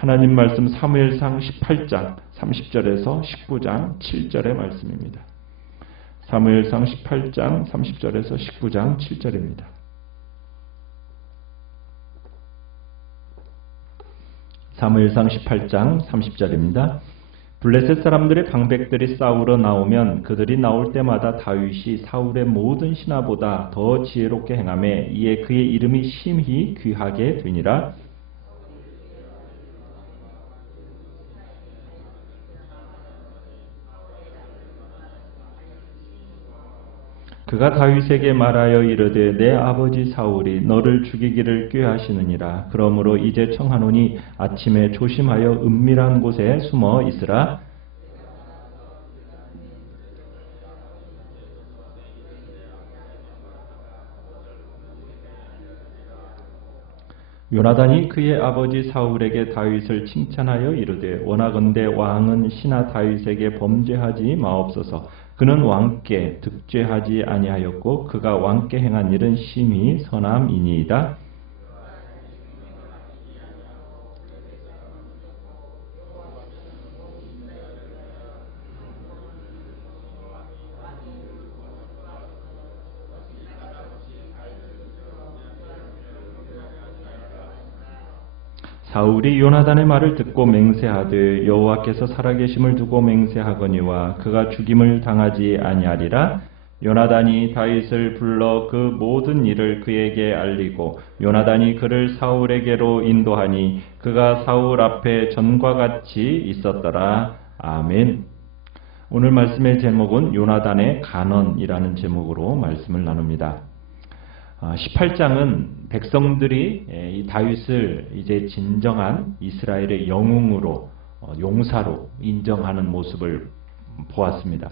하나님 말씀 사무엘상 18장 30절에서 19장 7절의 말씀입니다. 사무엘상 18장 30절에서 19장 7절입니다. 사무엘상 18장 30절입니다. 블레셋 사람들의 방백들이 싸우러 나오면 그들이 나올 때마다 다윗이 사울의 모든 신하보다 더 지혜롭게 행하매 이에 그의 이름이 심히 귀하게 되니라. 그가 다윗에게 말하여 이르되 내 아버지 사울이 너를 죽이기를 꾀하시느니라. 그러므로 이제 청하노니 아침에 조심하여 은밀한 곳에 숨어 있으라. 요나단이 그의 아버지 사울에게 다윗을 칭찬하여 이르되 원하건대 왕은 신하 다윗에게 범죄하지 마옵소서. 그는 왕께 득죄하지 아니하였고 그가 왕께 행한 일은 심히 선함이니이다. 사울이 요나단의 말을 듣고 맹세하되 여호와께서 살아계심을 두고 맹세하거니와 그가 죽임을 당하지 아니하리라. 요나단이 다윗을 불러 그 모든 일을 그에게 알리고 요나단이 그를 사울에게로 인도하니 그가 사울 앞에 전과 같이 있었더라. 아멘. 오늘 말씀의 제목은 요나단의 간언이라는 제목으로 말씀을 나눕니다. 18장은 백성들이 이 다윗을 이제 진정한 이스라엘의 영웅으로 용사로 인정하는 모습을 보았습니다.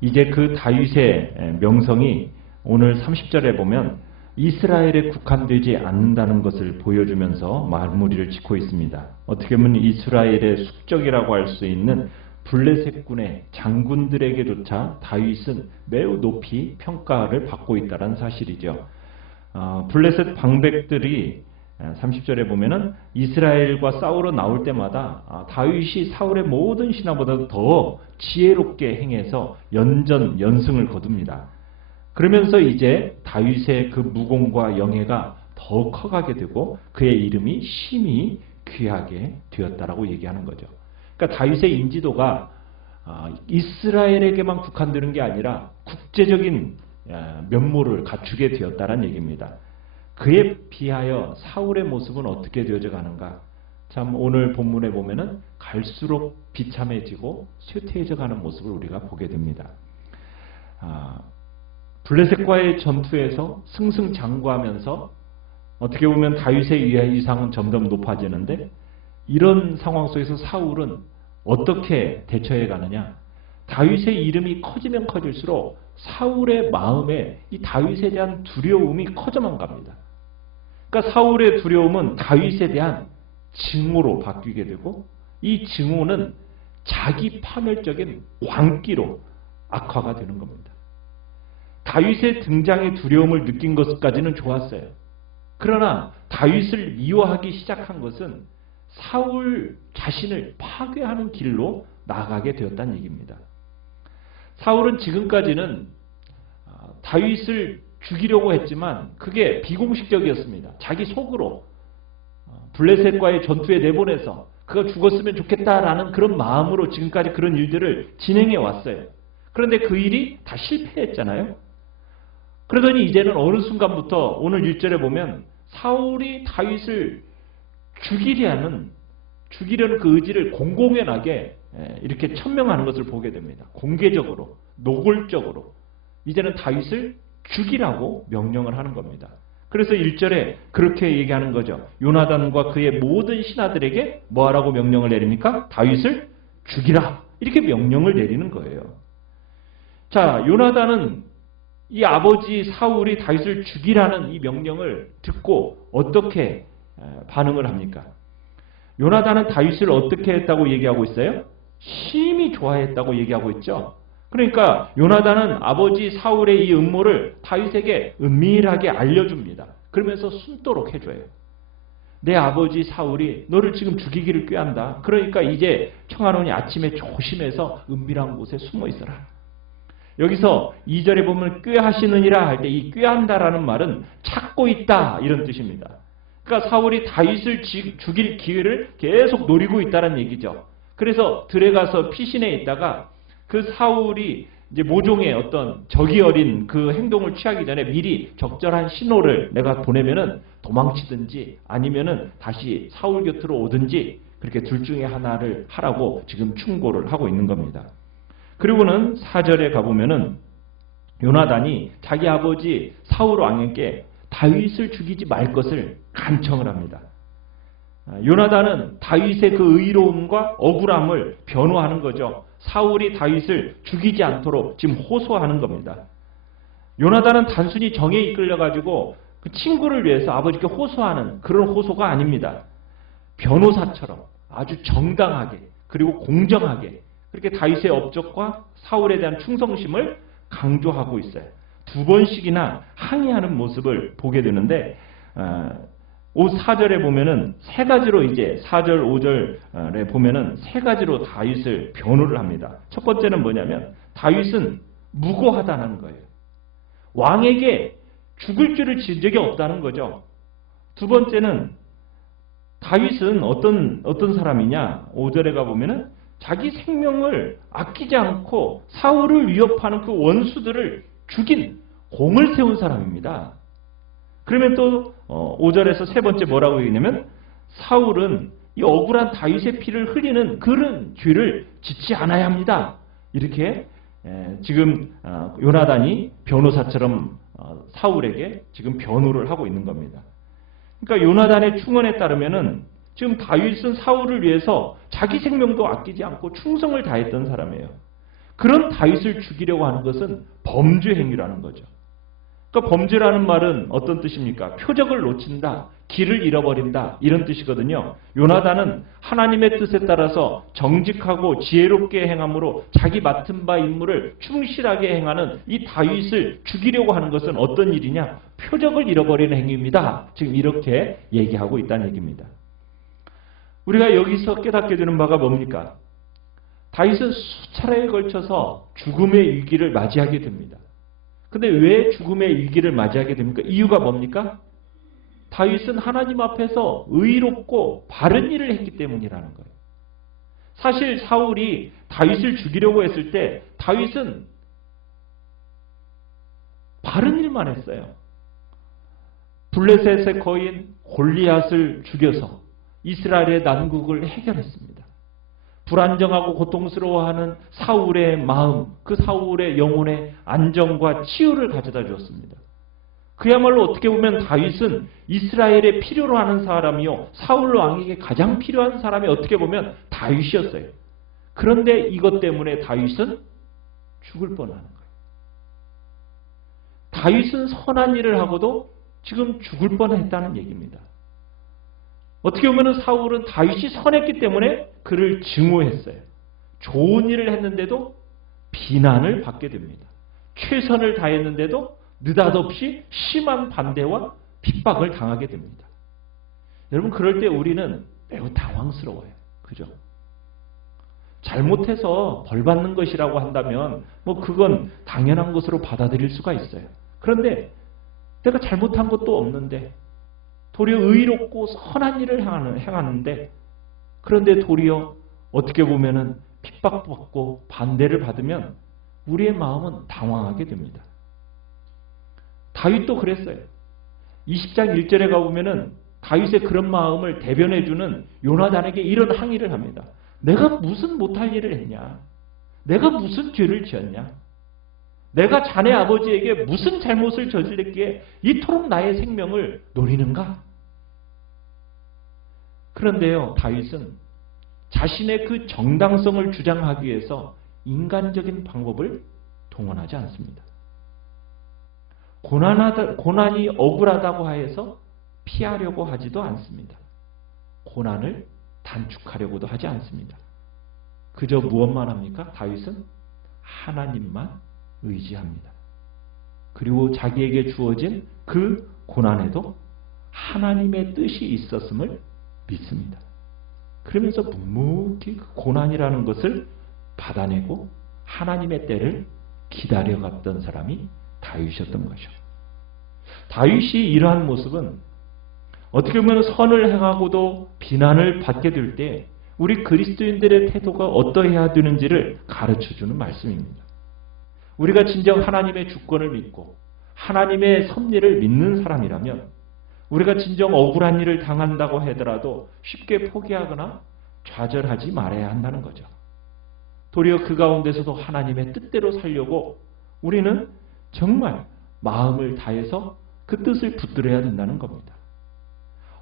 이제 그 다윗의 명성이 오늘 30절에 보면 이스라엘에 국한되지 않는다는 것을 보여주면서 마무리를 짓고 있습니다. 어떻게 보면 이스라엘의 숙적이라고 할 수 있는 블레셋군의 장군들에게조차 다윗은 매우 높이 평가를 받고 있다는 사실이죠. 블레셋 방백들이 30절에 보면은 이스라엘과 싸우러 나올 때마다 다윗이 사울의 모든 신하보다 더 지혜롭게 행해서 연승을 거둡니다. 그러면서 이제 다윗의 그 무공과 영예가 더 커가게 되고 그의 이름이 심히 귀하게 되었다라고 얘기하는 거죠. 그러니까 다윗의 인지도가 이스라엘에게만 국한되는 게 아니라 국제적인 면모를 갖추게 되었다는 얘기입니다. 그에 비하여 사울의 모습은 어떻게 되어져 가는가? 참 오늘 본문에 보면은 갈수록 비참해지고 쇠퇴해져 가는 모습을 우리가 보게 됩니다. 블레셋과의 전투에서 승승장구하면서 어떻게 보면 다윗의 위상은 점점 높아지는데 이런 상황 속에서 사울은 어떻게 대처해 가느냐? 다윗의 이름이 커지면 커질수록 사울의 마음에 이 다윗에 대한 두려움이 커져만 갑니다. 그러니까 사울의 두려움은 다윗에 대한 증오로 바뀌게 되고 이 증오는 자기 파멸적인 광기로 악화가 되는 겁니다. 다윗의 등장에 두려움을 느낀 것까지는 좋았어요. 그러나 다윗을 미워하기 시작한 것은 사울 자신을 파괴하는 길로 나아가게 되었다는 얘기입니다. 사울은 지금까지는 다윗을 죽이려고 했지만 그게 비공식적이었습니다. 자기 속으로 블레셋과의 전투에 내보내서 그가 죽었으면 좋겠다라는 그런 마음으로 지금까지 그런 일들을 진행해 왔어요. 그런데 그 일이 다 실패했잖아요. 그러더니 이제는 어느 순간부터 오늘 1절에 보면 사울이 다윗을 죽이려는 그 의지를 공공연하게 이렇게 천명하는 것을 보게 됩니다. 공개적으로, 노골적으로 이제는 다윗을 죽이라고 명령을 하는 겁니다. 그래서 1절에 그렇게 얘기하는 거죠. 요나단과 그의 모든 신하들에게 뭐하라고 명령을 내립니까? 다윗을 죽이라. 이렇게 명령을 내리는 거예요. 자, 요나단은 이 아버지 사울이 다윗을 죽이라는 이 명령을 듣고 어떻게 반응을 합니까? 요나단은 다윗을 어떻게 했다고 얘기하고 있어요? 심히 좋아했다고 얘기하고 있죠. 그러니까 요나단은 아버지 사울의 이 음모를 다윗에게 은밀하게 알려줍니다. 그러면서 숨도록 해줘요. 내 아버지 사울이 너를 지금 죽이기를 꾀한다. 그러니까 이제 청하노니 아침에 조심해서 은밀한 곳에 숨어 있어라. 여기서 2절에 보면 꾀하시느니라 할 때 이 꾀한다라는 말은 찾고 있다 이런 뜻입니다. 그러니까 사울이 다윗을 죽일 기회를 계속 노리고 있다는 얘기죠. 그래서 들에 가서 피신해 있다가 그 사울이 이제 모종의 어떤 적이 어린 그 행동을 취하기 전에 미리 적절한 신호를 내가 보내면은 도망치든지 아니면은 다시 사울 곁으로 오든지 그렇게 둘 중에 하나를 하라고 지금 충고를 하고 있는 겁니다. 그리고는 4절에 가보면은 요나단이 자기 아버지 사울 왕에게 다윗을 죽이지 말 것을 간청을 합니다. 요나단은 다윗의 그 의로움과 억울함을 변호하는 거죠. 사울이 다윗을 죽이지 않도록 지금 호소하는 겁니다. 요나단은 단순히 정에 이끌려가지고 그 친구를 위해서 아버지께 호소하는 그런 호소가 아닙니다. 변호사처럼 아주 정당하게 그리고 공정하게 그렇게 다윗의 업적과 사울에 대한 충성심을 강조하고 있어요. 2번씩이나 항의하는 모습을 보게 되는데 4절에 보면은 세 가지로 이제 4절, 5절에 보면은 세 가지로 다윗을 변호를 합니다. 첫 번째는 뭐냐면 다윗은 무고하다는 거예요. 왕에게 죽을 죄를 지은 적이 없다는 거죠. 두 번째는 다윗은 어떤 사람이냐? 5절에 가보면은 자기 생명을 아끼지 않고 사울을 위협하는 그 원수들을 죽인 공을 세운 사람입니다. 그러면 또 5절에서 세 번째 뭐라고 얘기냐면 사울은 이 억울한 다윗의 피를 흘리는 그런 죄를 짓지 않아야 합니다. 이렇게 지금 요나단이 변호사처럼 사울에게 지금 변호를 하고 있는 겁니다. 그러니까 요나단의 충언에 따르면은 지금 다윗은 사울을 위해서 자기 생명도 아끼지 않고 충성을 다했던 사람이에요. 그런 다윗을 죽이려고 하는 것은 범죄 행위라는 거죠. 그러니까 범죄라는 말은 어떤 뜻입니까? 표적을 놓친다, 길을 잃어버린다 이런 뜻이거든요. 요나단은 하나님의 뜻에 따라서 정직하고 지혜롭게 행함으로 자기 맡은 바 임무를 충실하게 행하는 이 다윗을 죽이려고 하는 것은 어떤 일이냐? 표적을 잃어버리는 행위입니다. 지금 이렇게 얘기하고 있다는 얘기입니다. 우리가 여기서 깨닫게 되는 바가 뭡니까? 다윗은 수차례에 걸쳐서 죽음의 위기를 맞이하게 됩니다. 근데 왜 죽음의 위기를 맞이하게 됩니까? 이유가 뭡니까? 다윗은 하나님 앞에서 의롭고 바른 일을 했기 때문이라는 거예요. 사실 사울이 다윗을 죽이려고 했을 때 다윗은 바른 일만 했어요. 블레셋의 거인 골리앗을 죽여서 이스라엘의 난국을 해결했습니다. 불안정하고 고통스러워하는 사울의 마음, 그 사울의 영혼의 안정과 치유를 가져다 주었습니다. 그야말로 어떻게 보면 다윗은 이스라엘에 필요로 하는 사람이요, 사울 왕에게 가장 필요한 사람이 어떻게 보면 다윗이었어요. 그런데 이것 때문에 다윗은 죽을 뻔하는 거예요. 다윗은 선한 일을 하고도 지금 죽을 뻔했다는 얘기입니다. 어떻게 보면 사울은 다윗이 선했기 때문에 그를 증오했어요. 좋은 일을 했는데도 비난을 받게 됩니다. 최선을 다했는데도 느닷없이 심한 반대와 핍박을 당하게 됩니다. 여러분 그럴 때 우리는 매우 당황스러워요. 그죠? 잘못해서 벌 받는 것이라고 한다면 뭐 그건 당연한 것으로 받아들일 수가 있어요. 그런데 내가 잘못한 것도 없는데 도리어 의롭고 선한 일을 행하는데 그런데 도리어 어떻게 보면은 핍박받고 반대를 받으면 우리의 마음은 당황하게 됩니다. 다윗도 그랬어요. 20장 1절에 가보면은 다윗의 그런 마음을 대변해주는 요나단에게 이런 항의를 합니다. 내가 무슨 못할 일을 했냐? 내가 무슨 죄를 지었냐? 내가 자네 아버지에게 무슨 잘못을 저질렀기에 이토록 나의 생명을 노리는가? 그런데요, 다윗은 자신의 그 정당성을 주장하기 위해서 인간적인 방법을 동원하지 않습니다. 고난이 억울하다고 하여서 피하려고 하지도 않습니다. 고난을 단축하려고도 하지 않습니다. 그저 무엇만 합니까? 다윗은 하나님만 의지합니다. 그리고 자기에게 주어진 그 고난에도 하나님의 뜻이 있었음을 믿습니다. 그러면서 묵묵히 그 고난이라는 것을 받아내고 하나님의 때를 기다려갔던 사람이 다윗이었던 것이죠. 다윗이 이러한 모습은 어떻게 보면 선을 행하고도 비난을 받게 될 때 우리 그리스도인들의 태도가 어떠해야 되는지를 가르쳐주는 말씀입니다. 우리가 진정 하나님의 주권을 믿고 하나님의 섭리를 믿는 사람이라면 우리가 진정 억울한 일을 당한다고 하더라도 쉽게 포기하거나 좌절하지 말아야 한다는 거죠. 도리어 그 가운데서도 하나님의 뜻대로 살려고 우리는 정말 마음을 다해서 그 뜻을 붙들어야 된다는 겁니다.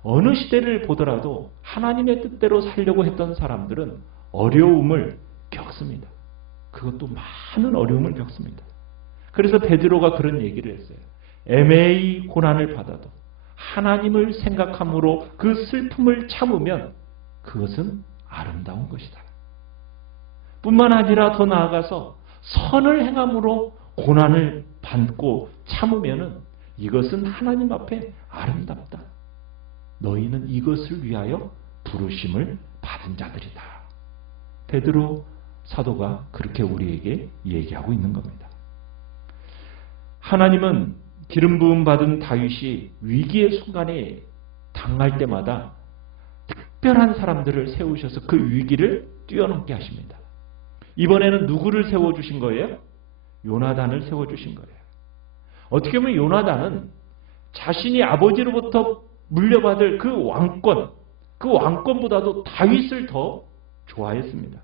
어느 시대를 보더라도 하나님의 뜻대로 살려고 했던 사람들은 어려움을 겪습니다. 그것도 많은 어려움을 겪습니다. 그래서 베드로가 그런 얘기를 했어요. 애매히 고난을 받아도 하나님을 생각함으로 그 슬픔을 참으면 그것은 아름다운 것이다. 뿐만 아니라 더 나아가서 선을 행함으로 고난을 받고 참으면 이것은 하나님 앞에 아름답다. 너희는 이것을 위하여 부르심을 받은 자들이다. 베드로 사도가 그렇게 우리에게 얘기하고 있는 겁니다. 하나님은 기름 부음 받은 다윗이 위기의 순간에 당할 때마다 특별한 사람들을 세우셔서 그 위기를 뛰어넘게 하십니다. 이번에는 누구를 세워주신 거예요? 요나단을 세워주신 거예요. 어떻게 보면 요나단은 자신이 아버지로부터 물려받을 그 왕권보다도 다윗을 더 좋아했습니다.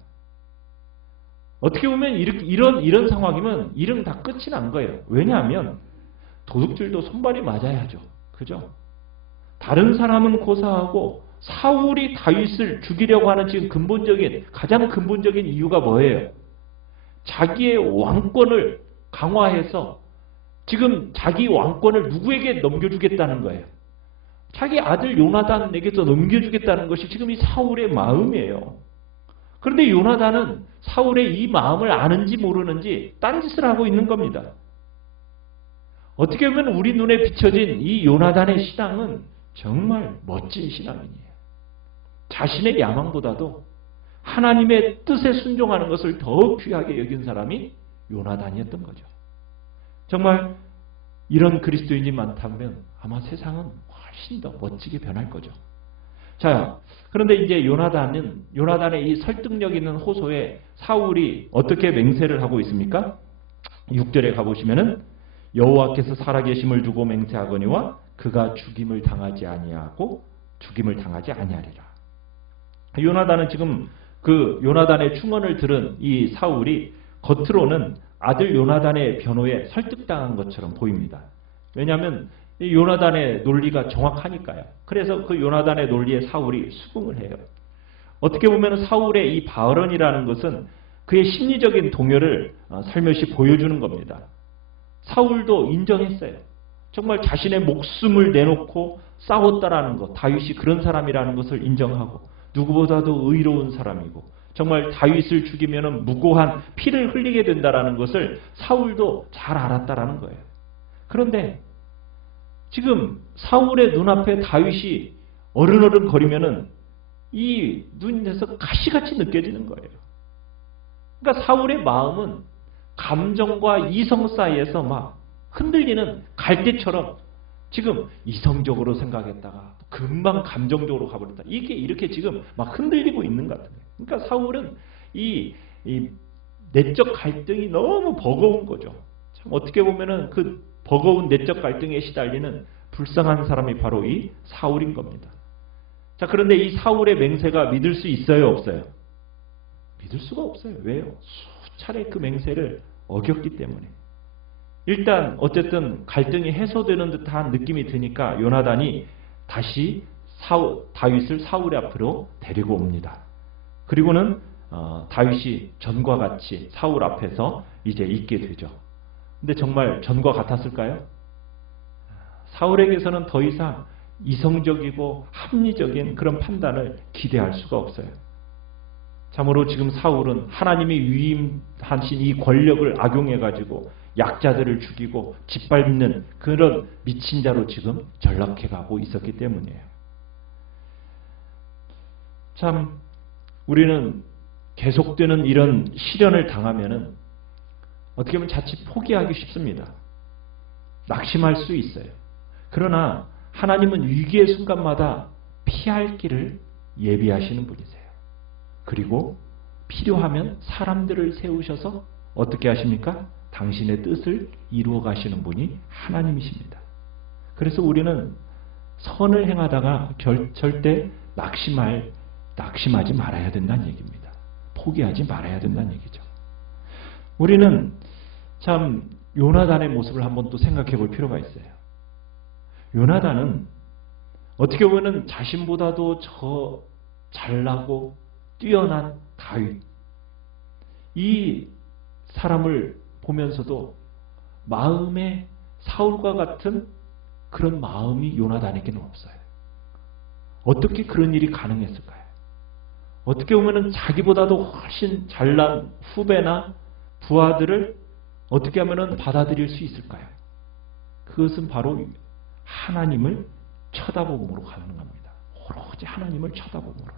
어떻게 보면 이런 상황이면 일은 다 끝이 난 거예요. 왜냐하면 도둑질도 손발이 맞아야죠. 그죠? 다른 사람은 고사하고 사울이 다윗을 죽이려고 하는 지금 가장 근본적인 이유가 뭐예요? 자기의 왕권을 강화해서 지금 자기 왕권을 누구에게 넘겨주겠다는 거예요? 자기 아들 요나단에게서 넘겨주겠다는 것이 지금 이 사울의 마음이에요. 그런데 요나단은 사울의 이 마음을 아는지 모르는지 딴짓을 하고 있는 겁니다. 어떻게 보면 우리 눈에 비춰진 이 요나단의 신앙은 정말 멋진 신앙이에요. 자신의 야망보다도 하나님의 뜻에 순종하는 것을 더 귀하게 여긴 사람이 요나단이었던 거죠. 정말 이런 그리스도인이 많다면 아마 세상은 훨씬 더 멋지게 변할 거죠. 자, 그런데 이제 요나단의 이 설득력 있는 호소에 사울이 어떻게 맹세를 하고 있습니까? 6절에 가보시면은 여호와께서 살아계심을 두고 맹세하거니와 그가 죽임을 당하지 아니하고 죽임을 당하지 아니하리라. 요나단은 지금 그 요나단의 충언을 들은 이 사울이 겉으로는 아들 요나단의 변호에 설득당한 것처럼 보입니다. 왜냐하면 이 요나단의 논리가 정확하니까요. 그래서 그 요나단의 논리에 사울이 수긍을 해요. 어떻게 보면 사울의 이 발언이라는 것은 그의 심리적인 동요를 살며시 보여주는 겁니다. 사울도 인정했어요. 정말 자신의 목숨을 내놓고 싸웠다라는 것, 다윗이 그런 사람이라는 것을 인정하고 누구보다도 의로운 사람이고 정말 다윗을 죽이면 무고한 피를 흘리게 된다라는 것을 사울도 잘 알았다라는 거예요. 그런데 지금 사울의 눈앞에 다윗이 어른어른 거리면은 이 눈에서 가시같이 느껴지는 거예요. 그러니까 사울의 마음은 감정과 이성 사이에서 막 흔들리는 갈대처럼 지금 이성적으로 생각했다가 금방 감정적으로 가버렸다. 이게 이렇게 지금 막 흔들리고 있는 것 같아요. 그러니까 사울은 이 내적 갈등이 너무 버거운 거죠. 참 어떻게 보면은 그 버거운 내적 갈등에 시달리는 불쌍한 사람이 바로 이 사울인 겁니다. 자, 그런데 이 사울의 맹세가 믿을 수 있어요, 없어요? 믿을 수가 없어요. 왜요? 수차례 그 맹세를 어겼기 때문에. 일단 어쨌든 갈등이 해소되는 듯한 느낌이 드니까 요나단이 다시 다윗을 사울의 앞으로 데리고 옵니다. 그리고는 다윗이 전과 같이 사울 앞에서 이제 있게 되죠. 근데 정말 전과 같았을까요? 사울에게서는 더 이상 이성적이고 합리적인 그런 판단을 기대할 수가 없어요. 참으로 지금 사울은 하나님이 위임하신 이 권력을 악용해가지고 약자들을 죽이고 짓밟는 그런 미친 자로 지금 전락해가고 있었기 때문이에요. 참 우리는 계속되는 이런 시련을 당하면은 어떻게 보면 자칫 포기하기 쉽습니다. 낙심할 수 있어요. 그러나 하나님은 위기의 순간마다 피할 길을 예비하시는 분이세요. 그리고 필요하면 사람들을 세우셔서 어떻게 하십니까? 당신의 뜻을 이루어 가시는 분이 하나님이십니다. 그래서 우리는 선을 행하다가 절대 낙심하지 말아야 된다는 얘기입니다. 포기하지 말아야 된다는 얘기죠. 우리는 참 요나단의 모습을 한번 또 생각해 볼 필요가 있어요. 요나단은 어떻게 보면 자신보다도 저 잘나고 뛰어난 다윗, 이 사람을 보면서도 마음에 사울과 같은 그런 마음이 요나단에게는 없어요. 어떻게 그런 일이 가능했을까요? 어떻게 보면 자기보다도 훨씬 잘난 후배나 부하들을 어떻게 하면 받아들일 수 있을까요? 그것은 바로 하나님을 쳐다봄으로 가능합니다. 오로지 하나님을 쳐다봄으로.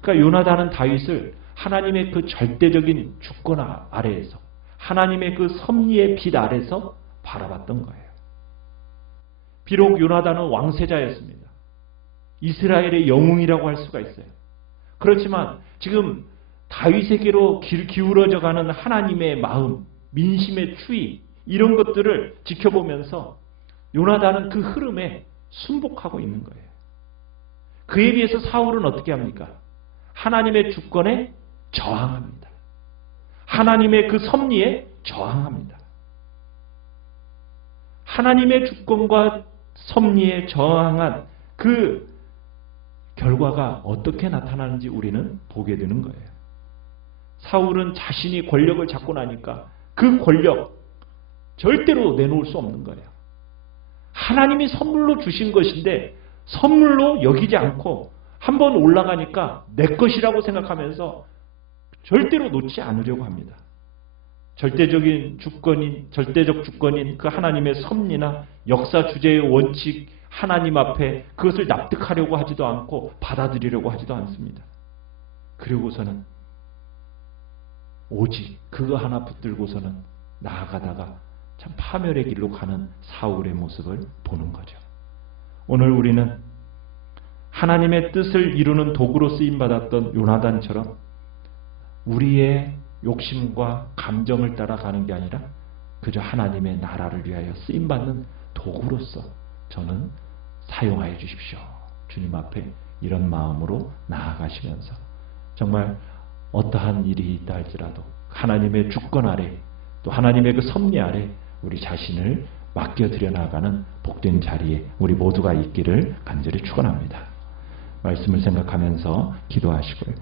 그러니까 요나단은 다윗을 하나님의 그 절대적인 주권 아래에서, 하나님의 그 섭리의 빛 아래서 바라봤던 거예요. 비록 요나단은 왕세자였습니다. 이스라엘의 영웅이라고 할 수가 있어요. 그렇지만 지금 다윗에게로 기울어져 가는 하나님의 마음, 민심의 추이, 이런 것들을 지켜보면서 요나단은 그 흐름에 순복하고 있는 거예요. 그에 비해서 사울은 어떻게 합니까? 하나님의 주권에 저항합니다. 하나님의 그 섭리에 저항합니다. 하나님의 주권과 섭리에 저항한 그 결과가 어떻게 나타나는지 우리는 보게 되는 거예요. 사울은 자신이 권력을 잡고 나니까 그 권력 절대로 내놓을 수 없는 거예요. 하나님이 선물로 주신 것인데 선물로 여기지 않고 한번 올라가니까 내 것이라고 생각하면서 절대로 놓지 않으려고 합니다. 절대적 주권인 그 하나님의 섭리나 역사 주제의 원칙, 하나님 앞에 그것을 납득하려고 하지도 않고 받아들이려고 하지도 않습니다. 그리고서는 오직 그거 하나 붙들고서는 나아가다가 참 파멸의 길로 가는 사울의 모습을 보는 거죠. 오늘 우리는 하나님의 뜻을 이루는 도구로 쓰임받았던 요나단처럼 우리의 욕심과 감정을 따라가는 게 아니라 그저 하나님의 나라를 위하여 쓰임받는 도구로서 저는 사용하여 주십시오. 주님 앞에 이런 마음으로 나아가시면서 정말 어떠한 일이 있다 할지라도 하나님의 주권 아래 또 하나님의 그 섭리 아래 우리 자신을 맡겨드려 나가는 복된 자리에 우리 모두가 있기를 간절히 축원합니다. 말씀을 생각하면서 기도하시고요.